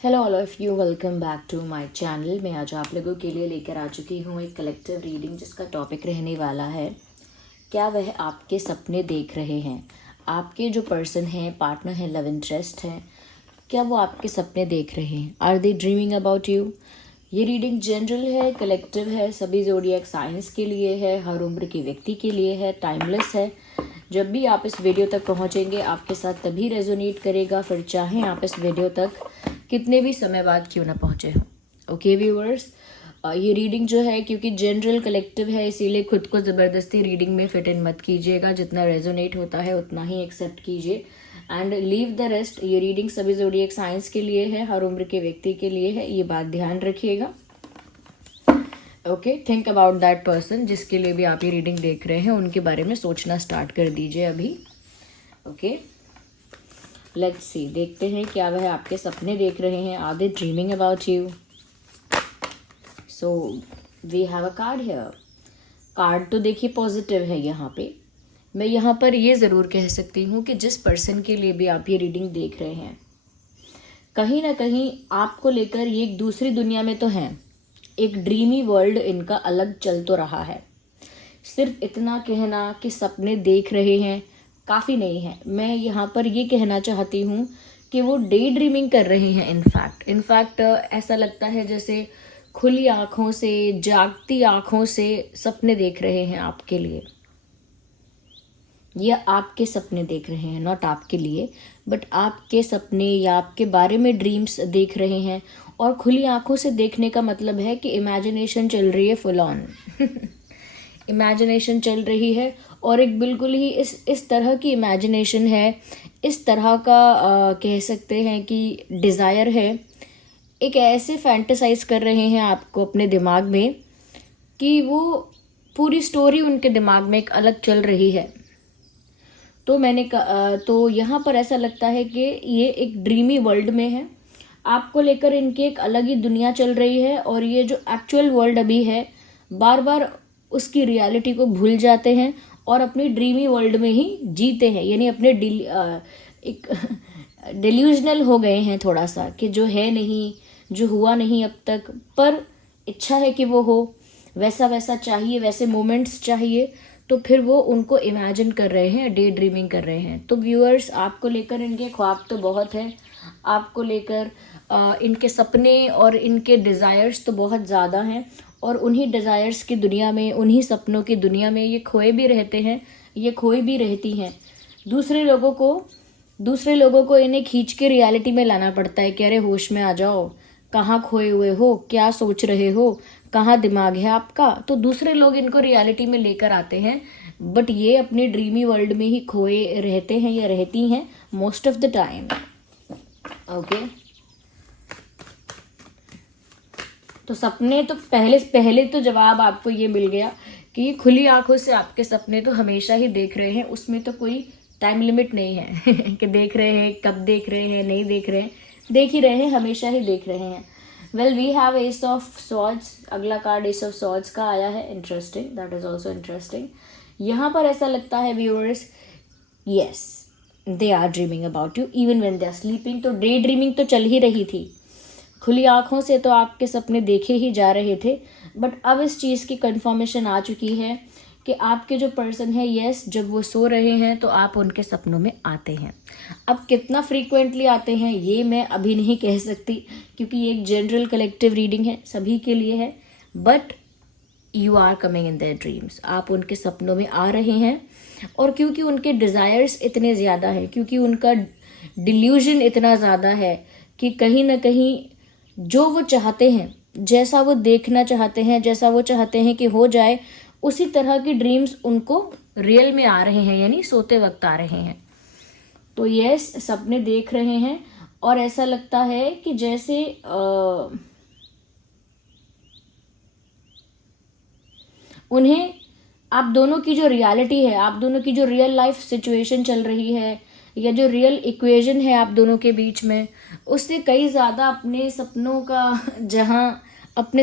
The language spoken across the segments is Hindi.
Hello all of you, welcome back to my channel. मैं आज आप लोगों के लिए लेकर आ चुकी हूँ एक कलेक्टिव रीडिंग जिसका टॉपिक रहने वाला है, क्या वह आपके सपने देख रहे हैं। आपके जो पर्सन हैं, पार्टनर हैं, लव इंटरेस्ट हैं, क्या वो आपके सपने देख रहे हैं? Are they dreaming about you? ये रीडिंग जनरल है, कलेक्टिव है, सभी ज़ोडिएक साइंस के लिए है, हर उम्र के व्यक्ति के लिए है, टाइमलेस है। जब भी आप इस वीडियो तक पहुंचेंगे आपके साथ तभी रेजोनेट करेगा, फिर चाहे आप इस वीडियो तक कितने भी समय बाद क्यों ना पहुंचे हो। ओके व्यूअर्स, ये रीडिंग जो है क्योंकि जनरल कलेक्टिव है इसीलिए खुद को ज़बरदस्ती रीडिंग में फिट इन मत कीजिएगा। जितना रेजोनेट होता है उतना ही एक्सेप्ट कीजिए एंड लीव द रेस्ट। ये रीडिंग सभी ज़ोडिएक साइंस के लिए है, हर उम्र के व्यक्ति के लिए है, ये बात ध्यान रखिएगा। Okay, think about that person जिसके लिए भी आप ये रीडिंग देख रहे हैं, उनके बारे में सोचना स्टार्ट कर दीजिए अभी। ओके, लेट्स सी, देखते हैं क्या वह आपके सपने देख रहे हैं। Are they dreaming about you? So we have a card here. Card तो देखिए पॉजिटिव है। यहाँ पे मैं यहाँ पर ये ज़रूर कह सकती हूँ कि जिस पर्सन के लिए भी आप ये रीडिंग देख रहे हैं, कहीं ना कहीं आपको लेकर ये एक दूसरी दुनिया में तो हैं, एक ड्रीमी वर्ल्ड इनका अलग चल तो रहा है। सिर्फ इतना कहना कि सपने देख रहे हैं काफ़ी नहीं है। मैं यहाँ पर ये कहना चाहती हूँ कि वो डे ड्रीमिंग कर रहे हैं। इनफैक्ट ऐसा लगता है जैसे खुली आँखों से, जागती आँखों से सपने देख रहे हैं आपके लिए। या आपके सपने देख रहे हैं, नॉट आपके लिए बट आपके सपने या आपके बारे में ड्रीम्स देख रहे हैं। और खुली आंखों से देखने का मतलब है कि इमेजिनेशन चल रही है फुल ऑन। इमेजिनेशन चल रही है और एक बिल्कुल ही इस तरह की इमेजिनेशन है, इस तरह का कह सकते हैं कि डिज़ायर है। एक ऐसे फैंटेसाइज कर रहे हैं आपको अपने दिमाग में कि वो पूरी स्टोरी उनके दिमाग में एक अलग चल रही है। तो यहाँ पर ऐसा लगता है कि ये एक ड्रीमी वर्ल्ड में है, आपको लेकर इनकी एक अलग ही दुनिया चल रही है। और ये जो एक्चुअल वर्ल्ड अभी है, बार बार उसकी रियलिटी को भूल जाते हैं और अपनी ड्रीमी वर्ल्ड में ही जीते हैं। यानी अपने एक डिल्यूजनल हो गए हैं थोड़ा सा, कि जो है नहीं, जो हुआ नहीं अब तक, पर इच्छा है कि वो हो, वैसा वैसा चाहिए, वैसे मोमेंट्स चाहिए, तो फिर वो उनको इमेजिन कर रहे हैं, डे ड्रीमिंग कर रहे हैं। तो व्यूअर्स, आपको लेकर इनके ख्वाब तो बहुत है, आपको लेकर इनके सपने और इनके डिज़ायर्स तो बहुत ज़्यादा हैं। और उन्हीं डिज़ायर्स की दुनिया में, उन्हीं सपनों की दुनिया में ये खोए भी रहते हैं, ये खोई भी रहती हैं। दूसरे लोगों को इन्हें खींच के रियलिटी में लाना पड़ता है कि अरे होश में आ जाओ, कहाँ खोए हुए हो, क्या सोच रहे हो, कहाँ दिमाग है आपका। तो दूसरे लोग इनको रियलिटी में लेकर आते हैं, बट ये अपनी ड्रीमी वर्ल्ड में ही खोए रहते हैं या रहती हैं most of the time. Okay, तो सपने तो पहले तो जवाब आपको ये मिल गया कि ये खुली आंखों से आपके सपने तो हमेशा ही देख रहे हैं, उसमें तो कोई टाइम लिमिट नहीं है कि देख रहे हैं, कब देख रहे हैं, नहीं देख रहे हैं, देख ही रहे हैं, हमेशा ही देख रहे हैं। Well, we have ace of swords. अगला कार्ड एस ऑफ सॉर्ड्स का आया है। Interesting, that is also interesting. यहाँ पर ऐसा लगता है viewers, yes they are dreaming about you even when they are sleeping. तो डे ड्रीमिंग तो चल ही रही थी, खुली आंखों से तो आपके सपने देखे ही जा रहे थे, बट अब इस चीज़ की कंफर्मेशन आ चुकी है कि आपके जो पर्सन है, यस, जब वो सो रहे हैं तो आप उनके सपनों में आते हैं। अब कितना फ्रीक्वेंटली आते हैं ये मैं अभी नहीं कह सकती, क्योंकि ये एक जनरल कलेक्टिव रीडिंग है, सभी के लिए है। But you are coming in their dreams, आप उनके सपनों में आ रहे हैं। और क्योंकि उनके डिज़ायर्स इतने ज़्यादा हैं, क्योंकि उनका डिल्यूजन इतना ज़्यादा है कि कहीं ना कहीं जो वो चाहते हैं, जैसा वो देखना चाहते हैं, जैसा वो चाहते हैं कि हो जाए, उसी तरह की ड्रीम्स उनको रियल में आ रहे हैं, यानी सोते वक्त आ रहे हैं। तो यस, सपने देख रहे हैं और ऐसा लगता है कि जैसे उन्हें आप दोनों की जो रियलिटी है, आप दोनों की जो रियल लाइफ सिचुएशन चल रही है, या जो रियल इक्वेशन है आप दोनों के बीच में, उससे कई ज़्यादा अपने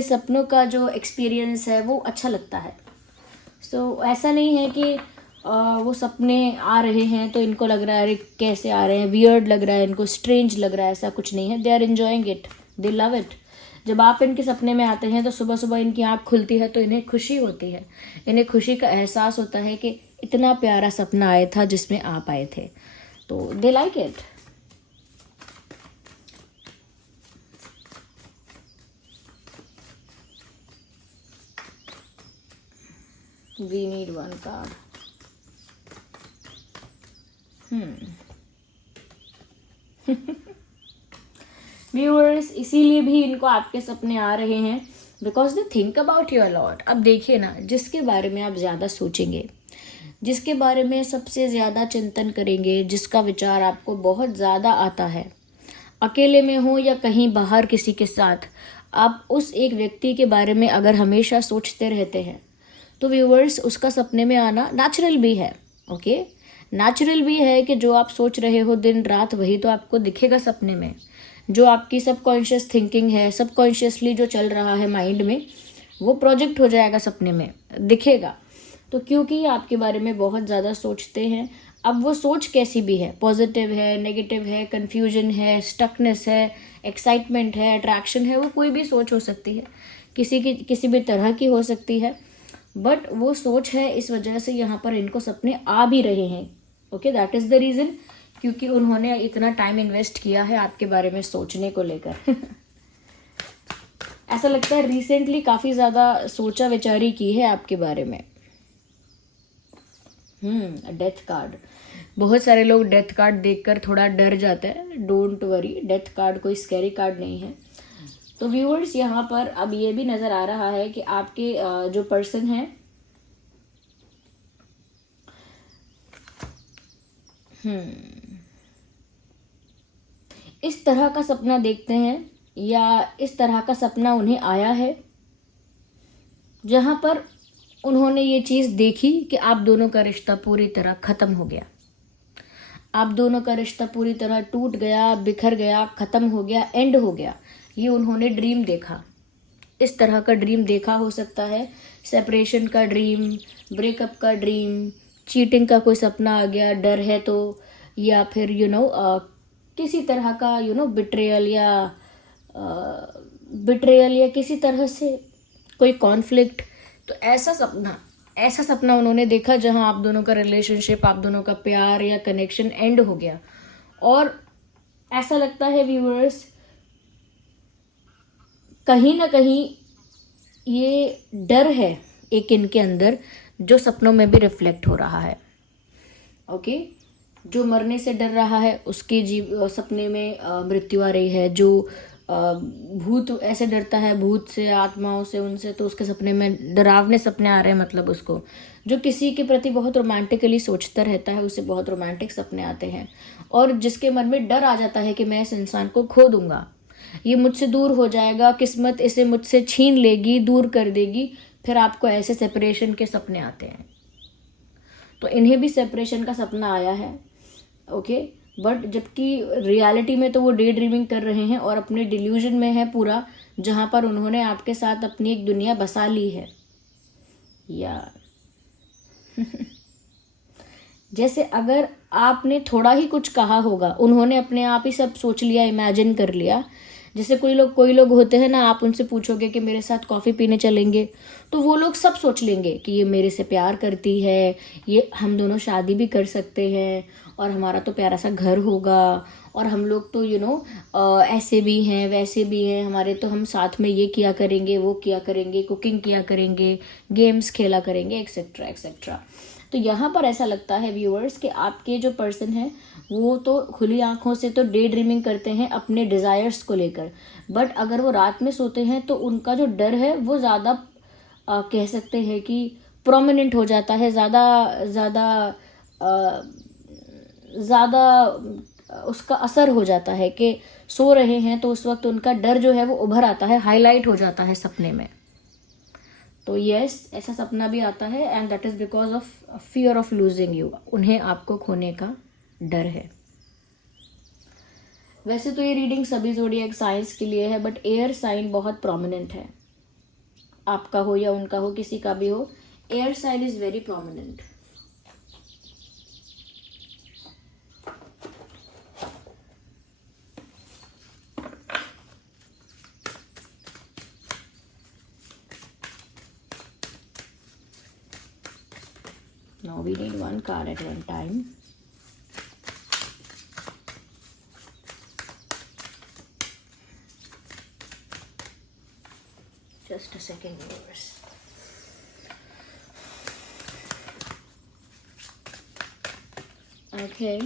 सपनों का जो एक्सपीरियंस है वो अच्छा लगता है। सो ऐसा नहीं है कि वो सपने आ रहे हैं तो इनको लग रहा है अरे कैसे आ रहे हैं, वियर्ड लग रहा है इनको, स्ट्रेंज लग रहा है, ऐसा कुछ नहीं है। They are enjoying it, they love it. जब आप इनके सपने में आते हैं तो सुबह सुबह इनकी आँख खुलती है तो इन्हें खुशी होती है, इन्हें खुशी का एहसास होता है कि इतना प्यारा सपना आया था जिसमें आप आए थे, तो they like it. We need one card. Viewers, इसीलिए भी इनको आपके सपने आ रहे हैं because they think about you a lot. अब देखिए ना, जिसके बारे में आप ज़्यादा सोचेंगे, जिसके बारे में सबसे ज़्यादा चिंतन करेंगे, जिसका विचार आपको बहुत ज़्यादा आता है, अकेले में हो या कहीं बाहर किसी के साथ, आप उस एक व्यक्ति के बारे में अगर हमेशा सोचते रहते हैं तो व्यूअर्स उसका सपने में आना नेचुरल भी है। ओके, नेचुरल भी है कि जो आप सोच रहे हो दिन रात वही तो आपको दिखेगा सपने में। जो आपकी सबकॉन्शियस थिंकिंग है, सबकॉन्शियसली जो चल रहा है माइंड में, वो प्रोजेक्ट हो जाएगा सपने में, दिखेगा। तो क्योंकि आपके बारे में बहुत ज़्यादा सोचते हैं, अब वो सोच कैसी भी है, पॉजिटिव है, नेगेटिव है, कन्फ्यूजन है, स्टकनेस है, एक्साइटमेंट है, अट्रैक्शन है, वो कोई भी सोच हो सकती है, किसी भी तरह की हो सकती है, बट वो सोच है, इस वजह से यहाँ पर इनको सपने आ भी रहे हैं। Okay, that is the reason, क्योंकि उन्होंने इतना टाइम इन्वेस्ट किया है आपके बारे में सोचने को लेकर। ऐसा लगता है रिसेंटली काफ़ी ज़्यादा सोचा विचारी की है आपके बारे में। डेथ कार्ड, बहुत सारे लोग डेथ कार्ड देखकर थोड़ा डर जाते हैं। डोंट वरी, डेथ कार्ड कोई स्कैरी कार्ड नहीं है। तो व्यूअर्स, यहाँ पर अब ये भी नज़र आ रहा है कि आपके जो पर्सन है, इस तरह का सपना देखते हैं या इस तरह का सपना उन्हें आया है जहां पर उन्होंने ये चीज़ देखी कि आप दोनों का रिश्ता पूरी तरह ख़त्म हो गया, आप दोनों का रिश्ता पूरी तरह टूट गया, बिखर गया, ख़त्म हो गया, एंड हो गया। ये उन्होंने ड्रीम देखा, इस तरह का ड्रीम देखा। हो सकता है सेपरेशन का ड्रीम, ब्रेकअप का ड्रीम, चीटिंग का कोई सपना आ गया, डर है तो, या फिर किसी तरह का बिट्रेयल या किसी तरह से कोई कॉन्फ्लिक्ट। तो ऐसा सपना उन्होंने देखा जहां आप दोनों का रिलेशनशिप, आप दोनों का प्यार या कनेक्शन एंड हो गया। और ऐसा लगता है व्यूअर्स, कहीं ना कहीं ये डर है एक इनके अंदर जो सपनों में भी रिफ्लेक्ट हो रहा है। ओके, जो मरने से डर रहा है उसके सपने में मृत्यु आ रही है। जो भूत ऐसे डरता है, भूत से, आत्माओं से, उनसे, तो उसके सपने में डरावने सपने आ रहे हैं। मतलब उसको जो किसी के प्रति बहुत रोमांटिकली सोचता रहता है उसे बहुत रोमांटिक सपने आते हैं। और जिसके मन में डर आ जाता है कि मैं इस इंसान को खो दूंगा, ये मुझसे दूर हो जाएगा, किस्मत इसे मुझसे छीन लेगी, दूर कर देगी, फिर आपको ऐसे सेपरेशन के सपने आते हैं। तो इन्हें भी सेपरेशन का सपना आया है। ओके, बट जबकि रियलिटी में तो वो डे ड्रीमिंग कर रहे हैं और अपने डिल्यूजन में है पूरा, जहां पर उन्होंने आपके साथ अपनी एक दुनिया बसा ली है। यार जैसे अगर आपने थोड़ा ही कुछ कहा होगा, उन्होंने अपने आप ही सब सोच लिया, इमेजिन कर लिया। जैसे कोई लोग होते हैं ना, आप उनसे पूछोगे कि मेरे साथ कॉफ़ी पीने चलेंगे, तो वो लोग सब सोच लेंगे कि ये मेरे से प्यार करती है, ये हम दोनों शादी भी कर सकते हैं, और हमारा तो प्यारा सा घर होगा, और हम लोग तो ऐसे भी हैं, वैसे भी हैं, हमारे तो हम साथ में ये किया करेंगे, वो किया करेंगे, कुकिंग किया करेंगे, गेम्स खेला करेंगे, एक्सेट्रा एक्सेट्रा। तो यहाँ पर ऐसा लगता है व्यूअर्स कि आपके जो पर्सन है वो तो खुली आंखों से तो डे ड्रीमिंग करते हैं अपने डिज़ायर्स को लेकर, बट अगर वो रात में सोते हैं तो उनका जो डर है वो ज़्यादा कह सकते हैं कि प्रोमिनेंट हो जाता है, ज़्यादा उसका असर हो जाता है कि सो रहे हैं तो उस वक्त उनका डर जो है वो उभर आता है, हाईलाइट हो जाता है सपने में। तो यस, ऐसा सपना भी आता है, and that is because of fear of losing you. उन्हें आपको खोने का डर है। वैसे तो ये रीडिंग सभी ज़ोडिएक साइंस के लिए है, बट एयर साइन बहुत प्रोमिनेंट है, आपका हो या उनका हो, किसी का भी हो, air sign is very prominent. Now we need one card at one time. Just a second, viewers. Okay.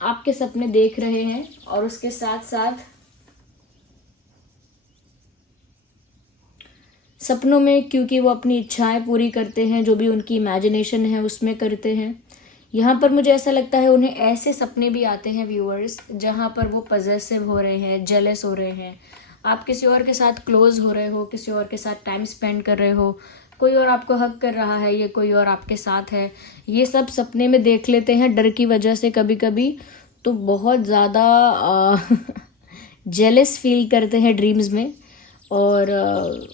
आपके सपने देख रहे हैं और उसके साथ साथ सपनों में, क्योंकि वो अपनी इच्छाएं पूरी करते हैं, जो भी उनकी इमेजिनेशन है उसमें करते हैं। यहाँ पर मुझे ऐसा लगता है उन्हें ऐसे सपने भी आते हैं व्यूअर्स, जहाँ पर वो पजेसिव हो रहे हैं, जेलस हो रहे हैं, आप किसी और के साथ क्लोज हो रहे हो, किसी और के साथ टाइम स्पेंड कर रहे हो, कोई और आपको हक कर रहा है या कोई और आपके साथ है। ये सब सपने में देख लेते हैं डर की वजह से कभी कभी, तो बहुत ज़्यादा जेलस फील करते हैं ड्रीम्स में, और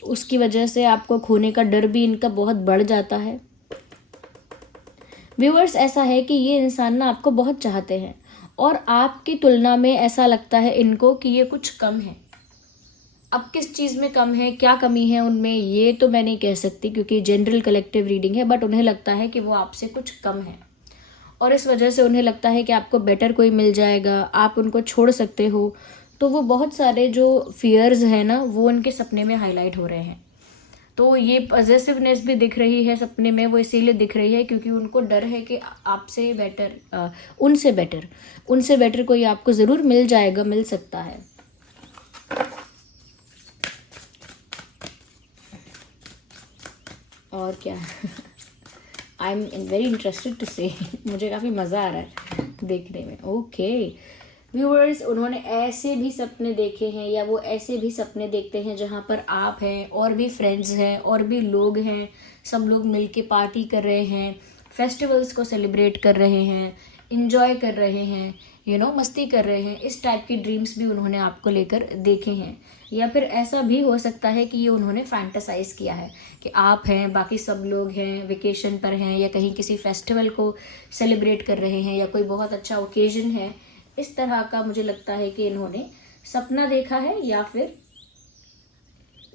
उसकी वजह से आपको खोने का डर भी इनका बहुत बढ़ जाता है। व्यूअर्स, ऐसा है कि ये इंसान ना आपको बहुत चाहते हैं और आपकी तुलना में ऐसा लगता है इनको कि ये कुछ कम है। अब किस चीज़ में कम है, क्या कमी है उनमें, ये तो मैं नहीं कह सकती क्योंकि जनरल कलेक्टिव रीडिंग है, बट उन्हें लगता है कि वो आपसे कुछ कम है और इस वजह से उन्हें लगता है कि आपको बेटर कोई मिल जाएगा, आप उनको छोड़ सकते हो। तो वो बहुत सारे जो फियर्स हैं ना, वो उनके सपने में हाईलाइट हो रहे हैं। तो ये पॉजिटिवनेस भी दिख रही है सपने में, वो इसीलिए दिख रही है क्योंकि उनको डर है कि आपसे बेटर, उनसे बेटर कोई आपको ज़रूर मिल जाएगा, मिल सकता है। और क्या I am very interested to say, मुझे काफ़ी मज़ा आ रहा है देखने में। ओके व्यूअर्स, उन्होंने ऐसे भी सपने देखे हैं या वो ऐसे भी सपने देखते हैं जहाँ पर आप हैं और भी फ्रेंड्स हैं और भी लोग हैं, सब लोग मिलके पार्टी कर रहे हैं, फेस्टिवल्स को सेलिब्रेट कर रहे हैं, इंजॉय कर रहे हैं, मस्ती कर रहे हैं। इस टाइप की ड्रीम्स भी उन्होंने आपको लेकर देखे हैं। या फिर ऐसा भी हो सकता है कि ये उन्होंने फैंटासाइज किया है कि आप हैं, बाकी सब लोग हैं, वेकेशन पर हैं या कहीं किसी फेस्टिवल को सेलिब्रेट कर रहे हैं या कोई बहुत अच्छा ओकेजन है। इस तरह का मुझे लगता है कि इन्होंने सपना देखा है या फिर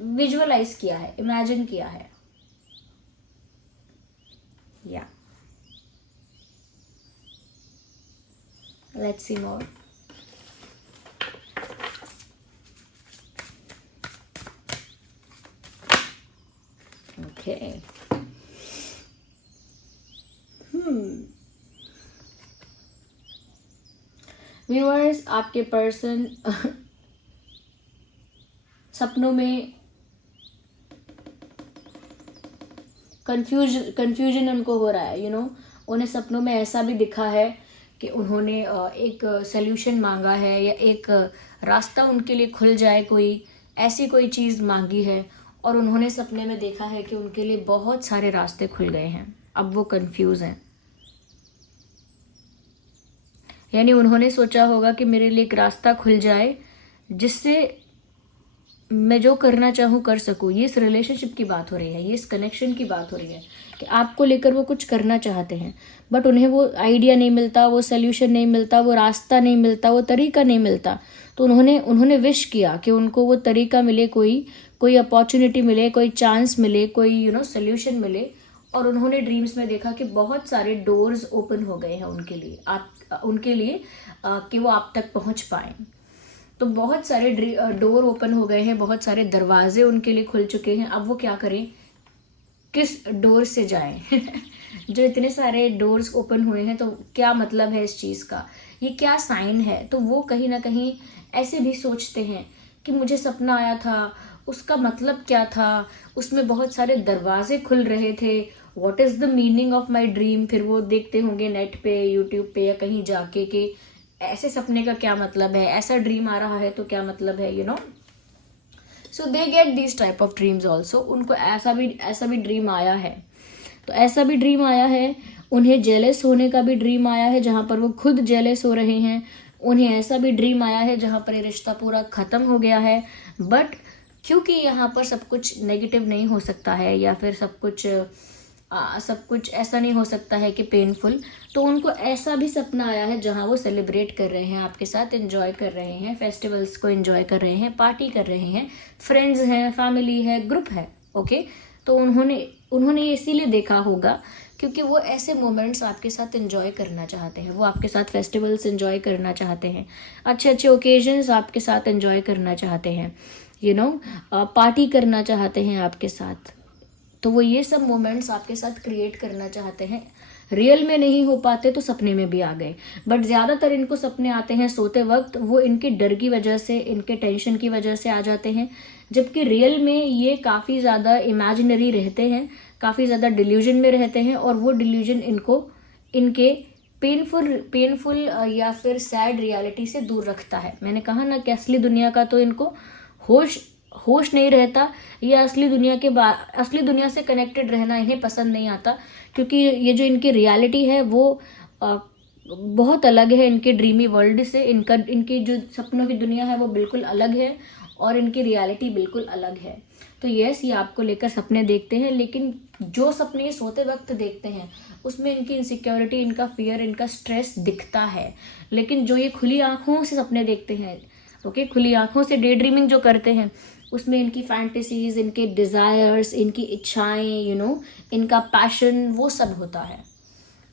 विजुअलाइज किया है, इमेजिन किया है। या let's see more. Okay viewers, आपके पर्सन सपनों में कंफ्यूजन उनको हो रहा है। उन्हें सपनों में ऐसा भी दिखा है कि उन्होंने एक सल्यूशन मांगा है या एक रास्ता उनके लिए खुल जाए, कोई ऐसी कोई चीज़ मांगी है और उन्होंने सपने में देखा है कि उनके लिए बहुत सारे रास्ते खुल गए हैं। अब वो कंफ्यूज हैं, यानी उन्होंने सोचा होगा कि मेरे लिए एक रास्ता खुल जाए जिससे मैं जो करना चाहूँ कर सकूँ। ये इस रिलेशनशिप की बात हो रही है, ये इस कनेक्शन की बात हो रही है कि आपको लेकर वो कुछ करना चाहते हैं बट उन्हें वो आइडिया नहीं मिलता, वो सल्यूशन नहीं मिलता, वो रास्ता नहीं मिलता, वो तरीका नहीं मिलता। तो उन्होंने विश किया कि उनको वो तरीका मिले, कोई अपॉर्चुनिटी मिले, कोई चांस मिले, कोई सल्यूशन मिले। और उन्होंने ड्रीम्स में देखा कि बहुत सारे डोर्स ओपन हो गए हैं उनके लिए कि वो आप तक पहुंच पाए। तो बहुत सारे डोर ओपन हो गए हैं, बहुत सारे दरवाजे उनके लिए खुल चुके हैं। अब वो क्या करें, किस डोर से जाएं? जो इतने सारे डोर्स ओपन हुए हैं, तो क्या मतलब है इस चीज़ का, ये क्या साइन है? तो वो कहीं ना कहीं ऐसे भी सोचते हैं कि मुझे सपना आया था, उसका मतलब क्या था, उसमें बहुत सारे दरवाजे खुल रहे थे, what is the meaning of my dream. फिर वो देखते होंगे नेट पे, यूट्यूब पे या कहीं जाके कि ऐसे सपने का क्या मतलब है, ऐसा ड्रीम आ रहा है तो क्या मतलब है, so they get this type of dreams also. उनको ऐसा भी ड्रीम आया है। तो ऐसा भी ड्रीम आया है, उन्हें जेलस होने का भी ड्रीम आया है जहाँ पर वो खुद जेलस हो रहे हैं। उन्हें ऐसा भी ड्रीम आया है जहाँ पर ये रिश्ता पूरा ख़त्म हो गया है, बट क्योंकि यहाँ पर सब कुछ नेगेटिव नहीं हो सकता है या फिर सब कुछ सब कुछ ऐसा नहीं हो सकता है कि पेनफुल। तो उनको ऐसा भी सपना आया है जहाँ वो सेलिब्रेट कर रहे हैं, आपके साथ एंजॉय कर रहे हैं, फेस्टिवल्स को एंजॉय कर रहे हैं, पार्टी कर रहे हैं, फ्रेंड्स हैं, फैमिली है, ग्रुप है। ओके, तो उन्होंने ये इसीलिए देखा होगा क्योंकि वो ऐसे मोमेंट्स आपके साथ एंजॉय करना चाहते हैं, वो आपके साथ फेस्टिवल्स एंजॉय करना चाहते हैं, अच्छे अच्छे ओकेजन्स आपके साथ एंजॉय करना चाहते हैं, पार्टी करना चाहते हैं आपके साथ। तो वो ये सब मोमेंट्स आपके साथ क्रिएट करना चाहते हैं। रियल में नहीं हो पाते तो सपने में भी आ गए, बट ज़्यादातर इनको सपने आते हैं सोते वक्त। वो इनके डर की वजह से, इनके टेंशन की वजह से आ जाते हैं, जबकि रियल में ये काफ़ी ज़्यादा इमेजिनरी रहते हैं, काफ़ी ज़्यादा डिल्यूजन में रहते हैं, और वो डिल्यूजन इनको इनके पेनफुल या फिर सैड रियलिटी से दूर रखता है। मैंने कहा ना कि असली दुनिया का तो इनको होश नहीं रहता, या असली दुनिया से कनेक्टेड रहना इन्हें पसंद नहीं आता, क्योंकि ये जो इनकी रियलिटी है वो बहुत अलग है इनके ड्रीमी वर्ल्ड से। इनकी जो सपनों की दुनिया है वो बिल्कुल अलग है, और इनकी रियलिटी बिल्कुल अलग है। तो यस, ये आपको लेकर सपने देखते हैं, लेकिन जो सपने ये सोते वक्त देखते हैं उसमें इनकी इनसिक्योरिटी, इनका फियर, इनका स्ट्रेस दिखता है। लेकिन जो ये खुली आंखों से सपने देखते हैं, ओके, खुली आंखों से डे ड्रीमिंग जो करते हैं, उसमें इनकी फैंटेसीज, इनके डिज़ायर्स, इनकी इच्छाएं, इनका पैशन, वो सब होता है।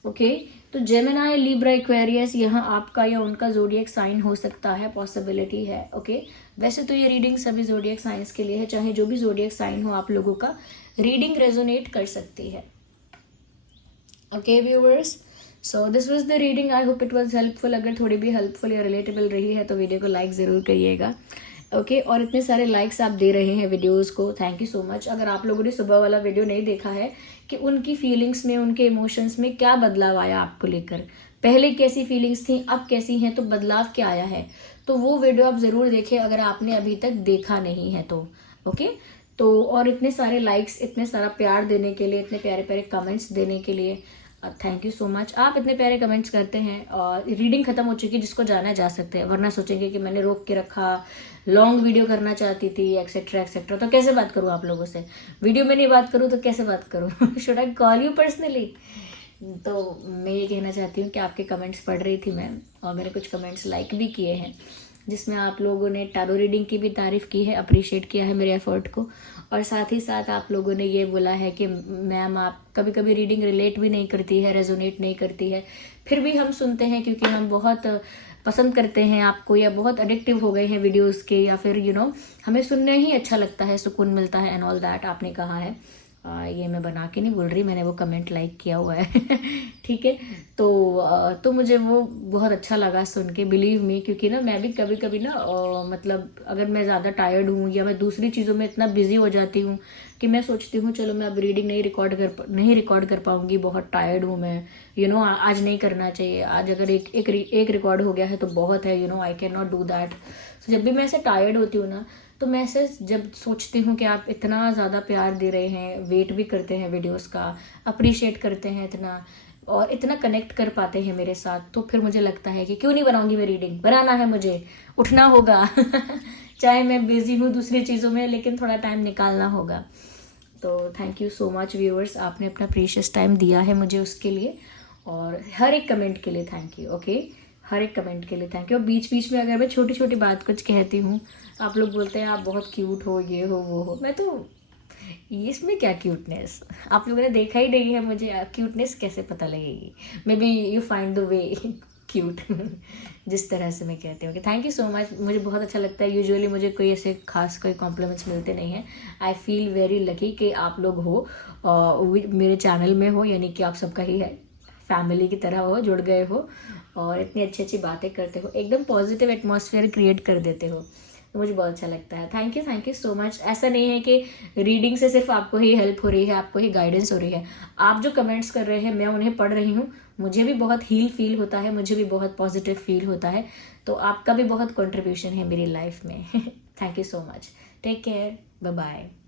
ओके, तो जेमिनी, लिब्रा, एक्वेरियस, यहाँ आपका या उनका ज़ोडिएक साइन हो सकता है, पॉसिबिलिटी है। ओके, वैसे तो ये रीडिंग सभी ज़ोडिएक साइंस के लिए है, चाहे जो भी ज़ोडिएक साइन हो, आप लोगों का रीडिंग रेजोनेट कर सकती है। Okay viewers, so this was the reading. I hope it was helpful. अगर थोड़ी भी हेल्पफुल या रिलेटेबल रही है तो वीडियो को लाइक ज़रूर करिएगा। ओके, और इतने सारे लाइक्स आप दे रहे हैं वीडियोस को, थैंक यू सो मच। अगर आप लोगों ने सुबह वाला वीडियो नहीं देखा है कि उनकी फीलिंग्स में, उनके इमोशंस में क्या बदलाव आया आपको लेकर, पहले कैसी फीलिंग्स थी, अब कैसी हैं, तो बदलाव क्या आया है, तो वो वीडियो आप ज़रूर देखें अगर आपने अभी तक देखा नहीं है तो। ओके, तो और इतने सारे लाइक्स, इतने सारा प्यार देने के लिए, इतने प्यारे प्यारे कमेंट्स देने के लिए थैंक यू सो मच। आप इतने प्यारे कमेंट्स करते हैं, और रीडिंग खत्म हो चुकी है, जिसको जाना जा सकते हैं, वरना सोचेंगे कि मैंने रोक के रखा, लॉन्ग वीडियो करना चाहती थी, एक्सेट्रा एक्सेट्रा। तो कैसे बात करूँ आप लोगों से, वीडियो में नहीं बात करूँ तो कैसे बात करूँ? Should I call you personally? तो मैं ये कहना चाहती हूँ कि आपके कमेंट्स पढ़ रही थी मैं, और मैंने कुछ कमेंट्स लाइक भी किए हैं, जिसमें आप लोगों ने टैरो रीडिंग की भी तारीफ़ की है, अप्रिशिएट किया है मेरे एफर्ट को, और साथ ही साथ आप लोगों ने ये बोला है कि मैम आप कभी कभी रीडिंग रिलेट भी नहीं करती है, रेजोनेट नहीं करती है, फिर भी हम सुनते हैं क्योंकि हम बहुत पसंद करते हैं आपको, या बहुत एडिक्टिव हो गए हैं वीडियोस के, या फिर हमें सुनने ही अच्छा लगता है, सुकून मिलता है एंड ऑल दैट आपने कहा है। ये मैं बना के नहीं बोल रही, मैंने वो कमेंट लाइक किया हुआ है। ठीक है, तो मुझे वो बहुत अच्छा लगा सुन के, बिलीव मी, क्योंकि ना मैं भी कभी कभी ना मतलब अगर मैं ज़्यादा टायर्ड हूँ या मैं दूसरी चीज़ों में इतना बिजी हो जाती हूँ कि मैं सोचती हूँ चलो मैं अब रीडिंग नहीं रिकॉर्ड कर पाऊँगी, बहुत टायर्ड हूँ मैं, आज नहीं करना चाहिए, आज अगर एक रिकॉर्ड हो गया है तो बहुत है, I can not do that. जब भी मैं ऐसे टायर्ड होती हूँ ना, तो मैं ऐसे जब सोचती हूँ कि आप इतना ज़्यादा प्यार दे रहे हैं, वेट भी करते हैं वीडियोस का, अप्रिशिएट करते हैं इतना, और इतना कनेक्ट कर पाते हैं मेरे साथ, तो फिर मुझे लगता है कि क्यों नहीं बनाऊंगी मैं रीडिंग, बनाना है मुझे, उठना होगा। चाहे मैं बिजी हूँ दूसरी चीज़ों में, लेकिन थोड़ा टाइम निकालना होगा। तो thank you so much viewers, आपने अपना प्रीशियस टाइम दिया है मुझे, उसके लिए, और हर एक कमेंट के लिए थैंक यू। ओके, हर एक कमेंट के लिए थैंक यू। और बीच बीच में अगर मैं छोटी छोटी बात कुछ कहती हूँ, आप लोग बोलते हैं आप बहुत क्यूट हो, ये हो वो हो, मैं तो इसमें क्या क्यूटनेस, आप लोगों ने देखा ही नहीं है मुझे, क्यूटनेस कैसे पता लगेगी? May be you find the way cute. जिस तरह से मैं कहती हूँ कि थैंक यू सो मच, मुझे बहुत अच्छा लगता है। यूजुअली मुझे कोई ऐसे खास कोई कॉम्प्लीमेंट्स मिलते नहीं हैं। आई फील वेरी लकी कि आप लोग हो, मेरे चैनल में हो, यानी कि आप सबका ही है, फैमिली की तरह हो, जुड़ गए हो, और इतनी अच्छी अच्छी बातें करते हो, एकदम पॉजिटिव एटमॉस्फेयर क्रिएट कर देते हो, तो मुझे बहुत अच्छा लगता है। Thank you so much. ऐसा नहीं है कि रीडिंग से सिर्फ आपको ही हेल्प हो रही है, आपको ही गाइडेंस हो रही है, आप जो कमेंट्स कर रहे हैं मैं उन्हें पढ़ रही हूँ, मुझे भी बहुत हील फील होता है, मुझे भी बहुत पॉजिटिव फील होता है, तो आपका भी बहुत कंट्रीब्यूशन है मेरी लाइफ में। Thank you so much, take care, bye bye.